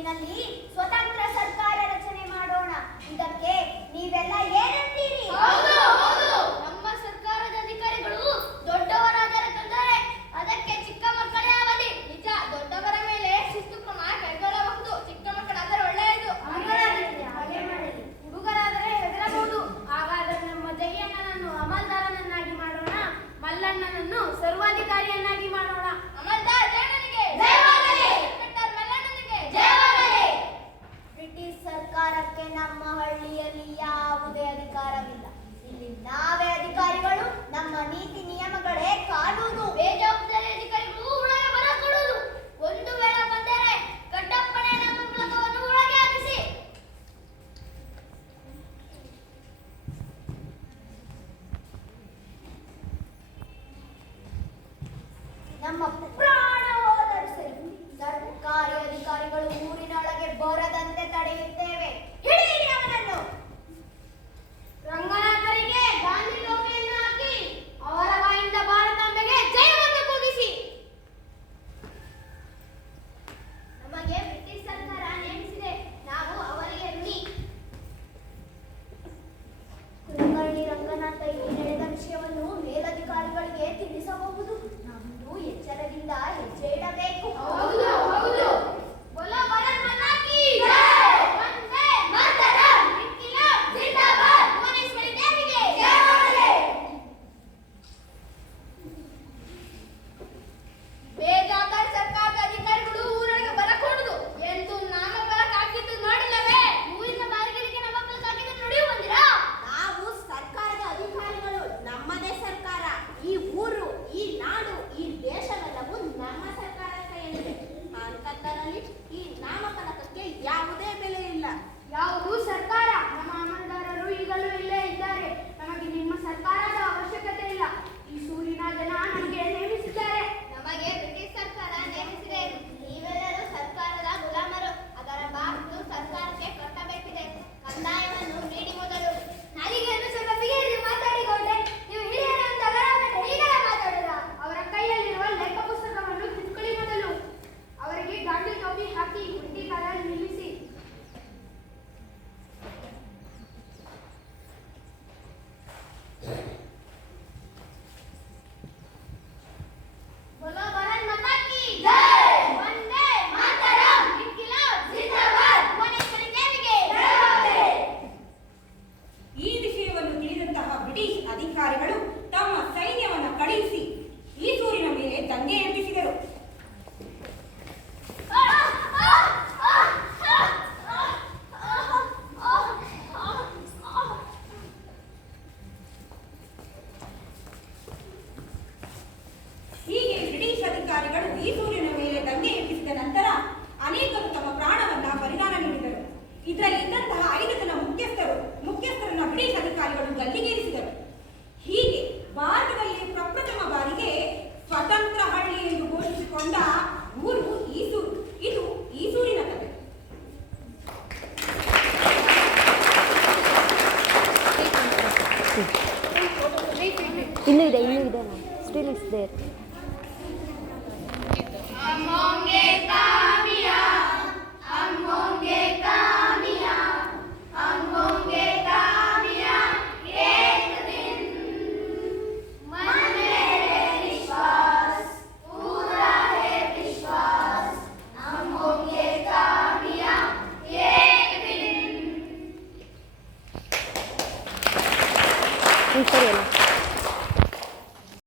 ಊರಿನಲ್ಲಿ ಸ್ವತಂತ್ರ ಸರ್ಕಾರ ರಚನೆ ಮಾಡೋಣ. ಇದಕ್ಕೆ ನೀವೆಲ್ಲ ಏನಂತೀರಿ? ನಮ್ಮ ಸರ್ಕಾರದ ಅಧಿಕಾರಿಗಳು ದೊಡ್ಡವರಾದರೆ ತೊಂದರೆ, ಅದಕ್ಕೆ ಚಿಕ್ಕ ಮಕ್ಕಳೇ ಅವಧಿ. ನಿಜ, ದೊಡ್ಡವರ ಮೇಲೆ ಶಿಸ್ತು ಕ್ರಮ ಕೈಗೊಳ್ಳಬಹುದು, ಚಿಕ್ಕ ಮಕ್ಕಳಾದರೆ ಒಳ್ಳೆಯದು. ಹಾಗೆ ಮಾಡಲಿ. ಹುಡುಗರಾದರೆ ಹೆದರಬಹುದು. ಹಾಗಾದರೆ ನಮ್ಮ ಜಯಣ್ಣನನ್ನು ಅಮಲ್ದಾರನನ್ನಾಗಿ ಮಾಡೋಣ, ಮಲ್ಲಣ್ಣನನ್ನು ಸರ್ವಾಧಿಕಾರಿಯನ್ನಾಗಿ ಮಾಡೋಣ. ಅಮಲ್ದಾರ್ ಜಯಣ್ಣನಿಗೆ ಜಯವಾಗಲಿ. ಇನ್ಸ್ಪೆಕ್ಟರ್ ಮಲ್ಲಣ್ಣನಿಗೆ ಜಯವಾಗಲಿ. ಬ್ರಿಟಿಷ್ ಸರ್ಕಾರಕ್ಕೆ ನಮ್ಮ ಹಳ್ಳಿಯಲ್ಲಿ ಯಾವುದೇ ಅಧಿಕಾರವಿಲ್ಲ. ಇಲ್ಲಿ ನಾವೇ ಅಧಿಕಾರಿಗಳು. ನಮ್ಮ ನೀತಿ ನಿಯಮಗಳೇ ಕಾನೂನು. ಬೇಜವಾಬ್ದಾರಿ ಅಧಿಕಾರಿಗಳು ಒಳಗೆ ಬರಕೂಡದು. ಒಂದು ವೇಳೆ ಬಂದರೆ ಕಟ್ಟಪ್ಪಣೆ ನಮ್ಮ ಮೂಲಕವನ್ನು ಒಳಗೆ ಹಾಕಿಸಿ. ನಮ್ಮ ಪ್ರಾಣ ಹೋದರೂ ಸರಿ, ಸರ್ಕಾರಿ ಅಧಿಕಾರಿಗಳು ಊರಿನೊಳಗೆ ಬರದಂತೆ ತಡೆಯುತ್ತೇವೆ. ಹಿಡಿಯಿರಿ ಅವನನ್ನು. ರಂಗನಾಥರಿಗೆ ಗಾಂಧಿ ಟೋಪಿಯನ್ನು ಹಾಕಿ ಅವರ ಬಾಯಿಂದ ಭಾರತಾಂಬೆಗೆ ಜಯವನ್ನು ಕೂಗಿಸಿ. ನಮಗೆ ಬ್ರಿಟಿಷ್ ಸರ್ಕಾರ ನೇಮಿಸಿದೆ, ನಾವು ಅವರಿಗೆ ಋಣಿ. ಕುಲಕರ್ಣಿ ರಂಗನಾಥ ಇಲ್ಲಿ ನಡೆದ ವಿಷಯವನ್ನು ಮೇಲಧಿಕಾರಿಗಳಿಗೆ ತಿಳಿಸಬಹುದು. ನಾವು ಎಚ್ಚರದಿಂದ ಹೆಜ್ಜೆ ಇಡಬೇಕು. ಬೋಲೋ ಭಾರತ್ ಮಾತಾ ಕಿ ಜೈ. ವಂದೇ ಮಾತರಂ. ಇನ್ಕಿಲಾಬ್ ಜಿಂದಾಬಾದ್. ಭುವನೇಶ್ವರಿ ದೇವಿಗೆ ಜಯವಾಗಲಿ. ಬೇಜವಾಬ್ದಾರಿ ಸರ್ಕಾರದ ಅಧಿಕಾರಿಗಳು ಊರೊಳಗೆ ಬರಕೂಡದು ಎಂದು ನಾಮಫಲಕ ಹಾಕಿದ್ದು ನೋಡಿಲ್ಲವೇ? ಊರಿನ ಬಾಗಿಲಿಗೆ ನಾಮಫಲಕ ಹಾಕಿದ್ದು ನೋಡಿ ಬಂದಿರಾ? ನಾವು ಸರ್ಕಾರದ ಅಧಿಕಾರಿಗಳು. ನಮ್ಮದೇ ಸರ್ಕಾರ. ಈ ಊರು, ಈ ನಾಡು, ಈ ದೇಶವೆಲ್ಲವೂ ನಮ್ಮ ಸರ್ಕಾರದ ಕೈಯಲ್ಲಿದೆ. ಅಂತದ್ದರಲ್ಲಿ ಈ ನಾಮಫಲಕಕ್ಕೆ ಯಾವುದೇ ಬೆಲೆ ಇಲ್ಲ. ಯಾವುದು ಸರ್ಕಾರ? ನಮ್ಮ ಅಮಲ್ದಾರರು ಈಗಲೂ ಇಲ್ಲೇ ಇದ್ದಾರೆ. ನಮಗೆ ನಿಮ್ಮ ಸರ್ಕಾರದ ಅವಶ್ಯಕತೆ ಇಲ್ಲ. ಈ ಸೂರಿನ ಜನ ನಮಗೆ ನೇಮಿಸಿದ್ದಾರೆ. ನಮಗೆ ಬ್ರಿಟಿಷ್ ಸರ್ಕಾರ ನೇಮಿಸಿದೆ. ನೀವೆಲ್ಲರೂ ಸರ್ಕಾರದ ಗುಲಾಮರು. ಅದರ ಬಾಕು ಸರ್ಕಾರಕ್ಕೆ ಕಟ್ಟಬೇಕಿದೆ. ಕಂದಾಯವನ್ನು ನೀಡಿ ಮೊದಲು. ನಾಲಿಗೆಯನ್ನು ಸ್ವಲ್ಪ ಬಿಗಿಯಿರಿ ಮಾತಾಡಿಕೊಂಡ್ರೆ. ನೀವು ಹಿರಿಯರು ಅಂತ ಗಲಾಟೆ ಈಗಲೇ ಮಾತಾಡೋಣ. ಅವರ ಕೈಯಲ್ಲಿರುವ ಲೆಕ್ಕ ಪುಸ್ತಕವನ್ನು ತಿಳ್ಕೊಳ್ಳಿ ಮೊದಲು. ಅವರಿಗೆ ಗಾಂಧಿ ಟೋಪಿ ಹಾಕಿ ಗುಂಡಿ ಕಾಲಲ್ಲಿ ನಿಲ್ಲಿಸಿ. ಬೋಲೋ ಭಾರತ್ ಮಾತಾ ಕಿ ಜೈ. ವಂದೇ ಮಾತರಂ. ಇನ್ಕಿಲಾಬ್ ಜಿಂದಾಬಾದ್. ಭುವನೇಶ್ವರಿ ದೇವಿಗೆ ಜಯವಾಗಲಿ. ಈ ವಿಷಯವನ್ನು ತಿಳಿದಂತಹ ಬ್ರಿಟಿಷ್ ಅಧಿಕಾರಿಗಳು ತಮ್ಮ ಸೈನ್ಯವನ್ನು ಕಳುಹಿಸಿ ಈ ಸೂರಿನ ಮೇಲೆ ದಂಗೆ ಎಬ್ಬಿಸಿದರು. ಹೀಗೆ ಬ್ರಿಟಿಷ್ ಅಧಿಕಾರಿಗಳು ಈ ಸೂರಿನ ಮೇಲೆ ದಂಗೆ ಎಬ್ಬಿಸಿದ ನಂತರ ಅನೇಕರು ತಮ್ಮ ಪ್ರಾಣವನ್ನ ಬಲಿದಾನ ನೀಡಿದರು. ಇದರಲ್ಲಿದ್ದಂತಹ 5 ಜನ ಮುಖ್ಯಸ್ಥರನ್ನ ಬ್ರಿಟಿಷ್ ಅಧಿಕಾರಿಗಳು ಗಲ್ಲಿಗೇರಿಸಿದರು. ಹೀಗೆ ಭಾರತದಲ್ಲಿ ಪ್ರಪ್ರಥಮ ಬಾರಿಗೆ ಸ್ವತಂತ್ರ ಹಳ್ಳಿ ಎಂದು ಘೋಷಿಸಿಕೊಂಡ ಊರು ಈಸೂರು. ಇದು ಈಸೂರಿನ ಕಥೆ. ಇನ್ನೂ ಇದೆ ಸ್ಟಿಲ್ ಇಟ್ಸ್ ದೇರ್. हम होंगे कामयाब, हम होंगे कामयाब, हम होंगे कामयाब एक दिन। मन में है विश्वास, पूरा है विश्वास, हम होंगे कामयाब एक दिन। ಸರಿ ಅಲ್ಲ.